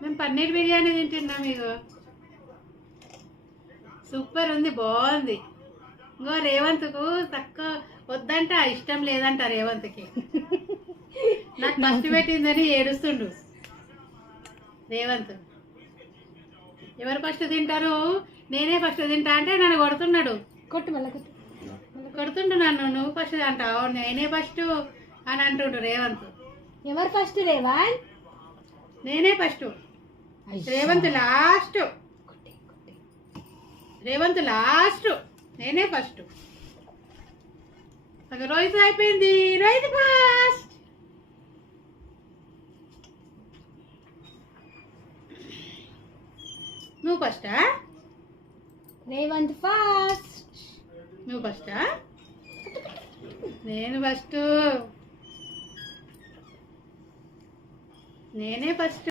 మేము పన్నీర్ బిర్యానీ తింటున్నాం. ఇగో సూపర్ ఉంది, బాగుంది. ఇంకో రేవంత్కు తక్కువ వద్దంట, ఇష్టం లేదంట రేవంత్కి. నాకు ఫస్ట్ పెట్టిందని ఏడుస్తుండు రేవంత్. ఎవరు ఫస్ట్ తింటారు? నేనే ఫస్ట్ తింటా అంటే నన్ను కొడుతున్నాడు. కొడుతుండు నన్ను. నువ్వు ఫస్ట్ అంటావు, నేనే ఫస్ట్ అని అంటుండు రేవంత్. ఎవరు ఫస్ట్ రేవంత్? నేనే first, Revanth last. Revanth last, నేనే ఫస్ట్. అది రోహిత్ అయిపోయింది, రోహిత్ ఫస్ట్. నువ్వు ఫస్టా? రేవంత్ ఫస్ట్. నువ్వు ఫస్టా? నేను ఫస్ట్, నేనే ఫస్ట్.